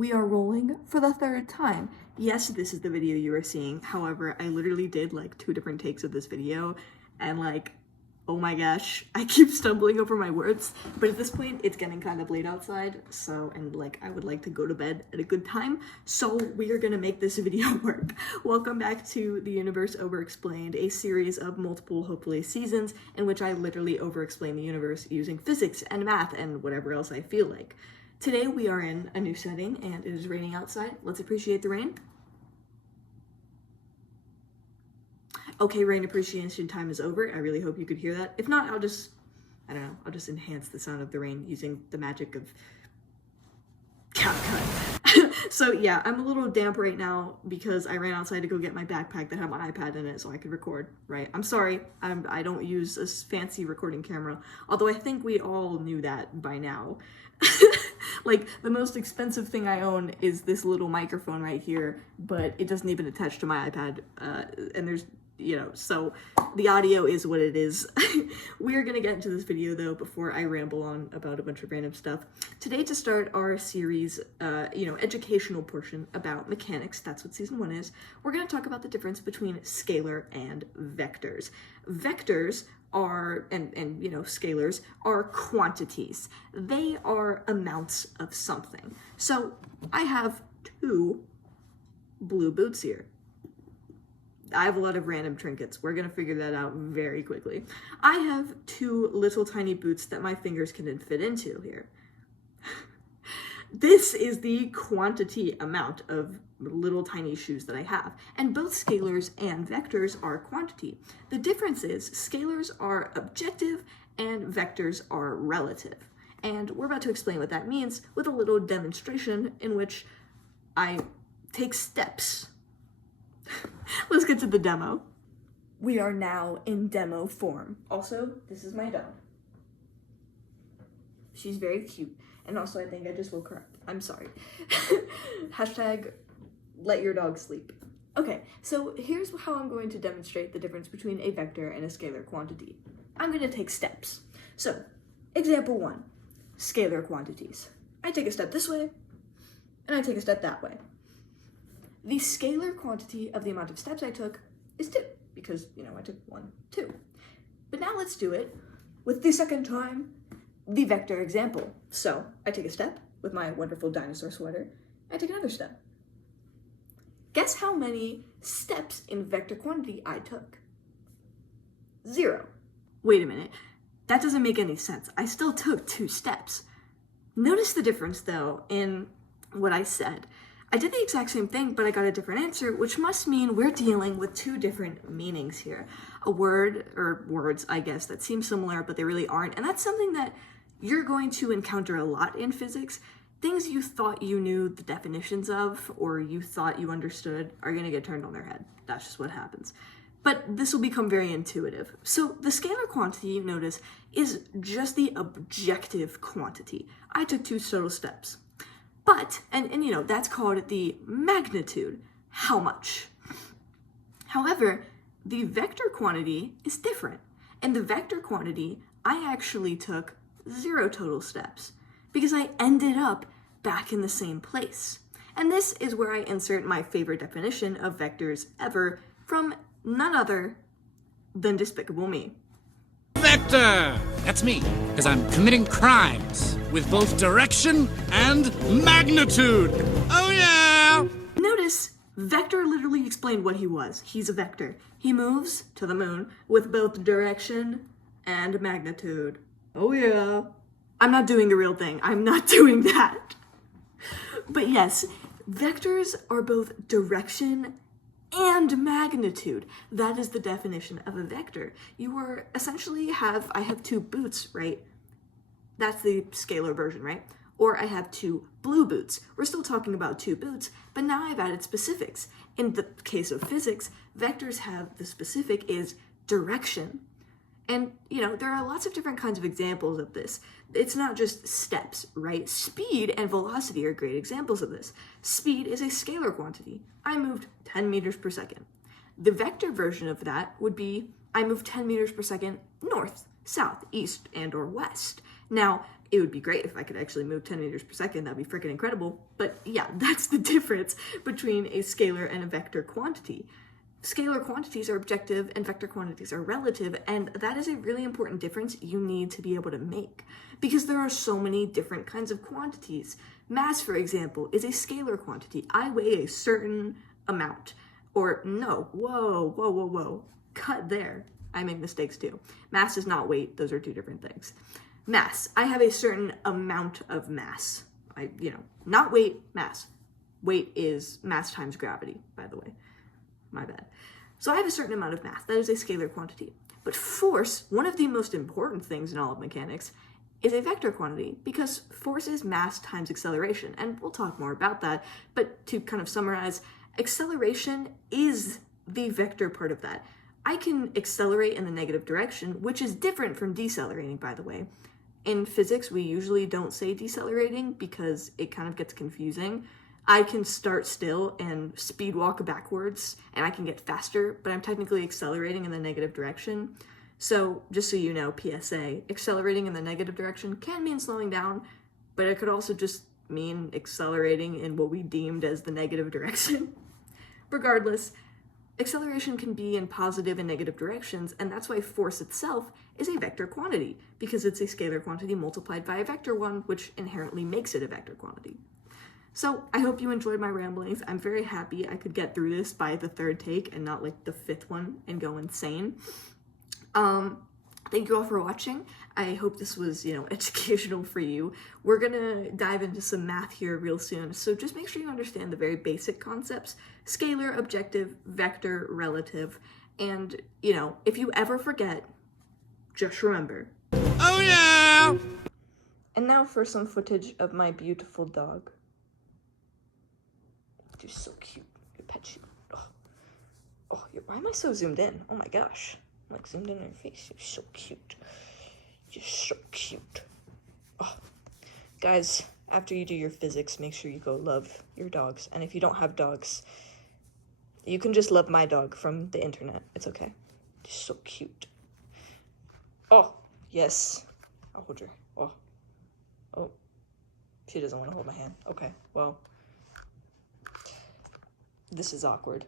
We are rolling for the third time. Yes, this is the video you are seeing. However, I literally did like 2 different takes of this video and like, oh my gosh, I keep stumbling over my words. But at this point, it's getting kind of late outside. So, and like, I would like to go to bed at a good time. So we are gonna make this video work. Welcome back to The Universe Overexplained, a series of multiple, hopefully, seasons in which I literally overexplain the universe using physics and math and whatever else I feel like. Today we are in a new setting and it is raining outside. Let's appreciate the rain. Okay, rain appreciation time is over. I really hope you could hear that. If not, I'll just enhance the sound of the rain using the magic of CapCut. So yeah, I'm a little damp right now because I ran outside to go get my backpack that had my iPad in it so I could record, right? I'm sorry, I don't use a fancy recording camera, although I think we all knew that by now. Like, the most expensive thing I own is this little microphone right here, but it doesn't even attach to my iPad, and there's, you know, so the audio is what it is. We're gonna get into this video, though, before I ramble on about a bunch of random stuff. Today, to start our series, educational portion about mechanics, that's what season 1 is, we're gonna talk about the difference between scalar and vectors. Vectors are, and scalars are quantities. They are amounts of something. So I have 2 blue boots here. I have a lot of random trinkets. We're gonna figure that out very quickly. I have 2 little tiny boots that my fingers can fit into here. This is the quantity amount of little tiny shoes that I have. And both scalars and vectors are quantity. The difference is scalars are objective and vectors are relative. And we're about to explain what that means with a little demonstration in which I take steps. Let's get to the demo. We are now in demo form. Also, this is my dog. She's very cute. And also, I think I just woke her up. I'm sorry. Hashtag let your dog sleep. Okay, so here's how I'm going to demonstrate the difference between a vector and a scalar quantity. I'm going to take steps. So, example 1, scalar quantities. I take a step this way, and I take a step that way. The scalar quantity of the amount of steps I took is 2, because, I took 1, 2. But now let's do it with the second time, the vector example. So I take a step with my wonderful dinosaur sweater. I take another step. Guess how many steps in vector quantity I took? 0. Wait a minute. That doesn't make any sense. I still took 2 steps. Notice the difference, though, in what I said. I did the exact same thing, but I got a different answer, which must mean we're dealing with 2 different meanings here. A word, or words, I guess, that seem similar, but they really aren't. And that's something that you're going to encounter a lot in physics. Things you thought you knew the definitions of, or you thought you understood, are going to get turned on their head. That's just what happens. But this will become very intuitive. So the scalar quantity, you notice, is just the objective quantity. I took 2 total steps. But, and that's called the magnitude, how much. However, the vector quantity is different. In the vector quantity, I actually took 0 total steps because I ended up back in the same place. And this is where I insert my favorite definition of vectors ever from none other than Despicable Me. Vector! That's me, because I'm committing crimes with both direction and magnitude. Oh yeah! Notice, Vector literally explained what he was. He's a vector. He moves to the moon with both direction and magnitude. Oh yeah. I'm not doing the real thing. I'm not doing that. But yes, vectors are both direction and magnitude. That is the definition of a vector. You are essentially I have 2 boots, right? That's the scalar version, right? Or I have 2 blue boots. We're still talking about 2 boots, but now I've added specifics. In the case of physics, vectors have the specific is direction. And, there are lots of different kinds of examples of this. It's not just steps, right? Speed and velocity are great examples of this. Speed is a scalar quantity. I moved 10 meters per second. The vector version of that would be I moved 10 meters per second north, south, east, and or west. Now, It would be great if I could actually move 10 meters per second. That'd be freaking incredible. But yeah, that's the difference between a scalar and a vector quantity. Scalar quantities are objective and vector quantities are relative, and that is a really important difference you need to be able to make, because there are so many different kinds of quantities. Mass, for example, is a scalar quantity. I weigh a certain amount. Or no, whoa, cut there. I make mistakes too. Mass is not weight, those are two different things. Mass, I have a certain amount of mass. Not weight, mass. Weight is mass times gravity, by the way. My bad. So I have a certain amount of mass. That is a scalar quantity. But force, one of the most important things in all of mechanics, is a vector quantity, because force is mass times acceleration. And we'll talk more about that. But to kind of summarize, acceleration is the vector part of that. I can accelerate in the negative direction, which is different from decelerating, by the way. In physics, we usually don't say decelerating because it kind of gets confusing. I can start still and speed walk backwards, and I can get faster, but I'm technically accelerating in the negative direction. So just so you know, PSA, accelerating in the negative direction can mean slowing down, but it could also just mean accelerating in what we deemed as the negative direction. Regardless, acceleration can be in positive and negative directions, and that's why force itself is a vector quantity, because it's a scalar quantity multiplied by a vector one, which inherently makes it a vector quantity. So I hope you enjoyed my ramblings. I'm very happy I could get through this by the third take and not like the fifth one and go insane. Thank you all for watching. I hope this was, educational for you. We're gonna dive into some math here real soon, so just make sure you understand the very basic concepts: scalar, objective, vector, relative, and, if you ever forget, just remember. Oh yeah! And now for some footage of my beautiful dog. You're so cute. Your pet you. Why am I so zoomed in? Oh my gosh. I'm like zoomed in on your face. You're so cute. You're so cute. Oh. Guys, after you do your physics, make sure you go love your dogs. And if you don't have dogs, you can just love my dog from the internet. It's okay. You're so cute. Oh, yes. I'll hold her. Oh. She doesn't want to hold my hand. Okay, well. This is awkward.